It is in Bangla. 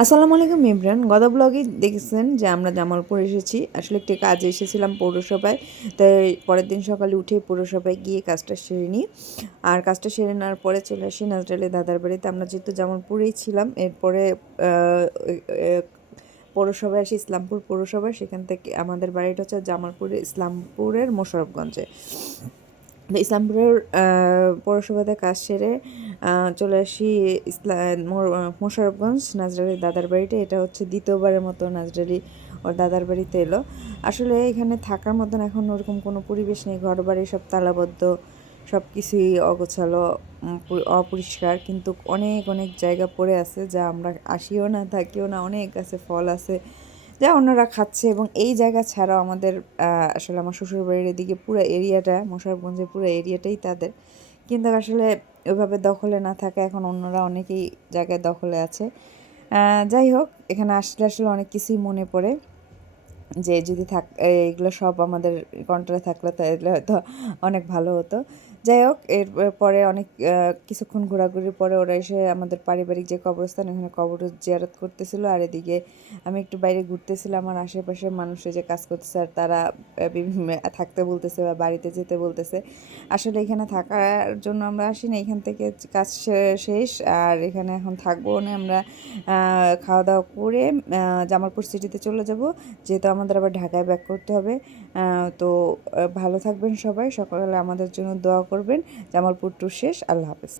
আসসালামু আলাইকুম ইমরান। গত ব্লগে দেখেছেন যে আমরা জামালপুর এসেছি। আসলে একটি কাজে এসেছিলাম পৌরসভায়। তাই পরের দিন সকালে উঠে পৌরসভায় গিয়ে কাজটা সেরে নিই। আর কাজটা সেরে নেওয়ার পরে চলে আসি নাজরালের দাদার বাড়িতে। আমরা যেহেতু জামালপুরেই ছিলাম, এরপরে পৌরসভায় আসি ইসলামপুর পৌরসভায়। সেখান থেকে আমাদের বাড়িটা হচ্ছে জামালপুরে, ইসলামপুরের মোশাররফগঞ্জে। ইসলামপুরের পৌরসভাতে কাজ সেরে চলে আসি মোশাররফগঞ্জ নাজরালির দাদার বাড়িতে। এটা হচ্ছে দ্বিতীয়বারের মতো নাজরালি ওর দাদার বাড়িতে এলো। আসলে এখানে থাকার মতন এখন ওরকম কোনো পরিবেশ নেই, ঘর বাড়ি সব তালাবদ্ধ, সব কিছুই অগোছালো, অপরিষ্কার, কিন্তু অনেক অনেক জায়গা পড়ে আছে যা আমরা আসিও না থাকিও না। অনেক গাছে ফল আছে যা অন্যরা খাচ্ছে, এবং এই জায়গা ছাড়াও আমাদের আসলে আমার শ্বশুরবাড়ির এদিকে পুরো এরিয়াটা, মোশাররফগঞ্জের পুরো এরিয়াটাই তাদের, কিন্তু আসলে ওইভাবে দখলে না থাকা এখন অন্যরা অনেকেই জায়গায় দখলে আছে। যাই হোক, এখানে আসলে আসলে অনেক কিছুই মনে পড়ে যে যদি এগুলো সব আমাদের কন্ট্রোলে থাকলে তাহলে হয়তো অনেক ভালো হতো। যাই হোক, এর পরে অনেক কিছুক্ষণ ঘোরাঘুরির পরে ওরা এসে আমাদের পারিবারিক যে কবরস্থান, ওখানে কবর জিয়ারত করতেছিল। আর এদিকে আমি একটু বাইরে ঘুরতেছিলাম। আমার আশেপাশের মানুষে যে কাজ করতেছে আর তারা বিভিন্ন থাকতে বলতেছে বা বাড়িতে যেতে বলতেছে। আসলে এখানে থাকার জন্য আমরা আসিনি, এখান থেকে কাজ শেষ, আর এখানে এখন থাকবো না আমরা। খাওয়া দাওয়া করে জামালপুর সিটিতে চলে যাব, যেহেতু আমাদের আবার ঢাকায় ব্যাক করতে হবে। তো ভালো থাকবেন সবাই, সকালে আমাদের জন্য দোয়া করবেন। জামালপুর ট্যুর শেষ। আল্লাহ হাফেজ।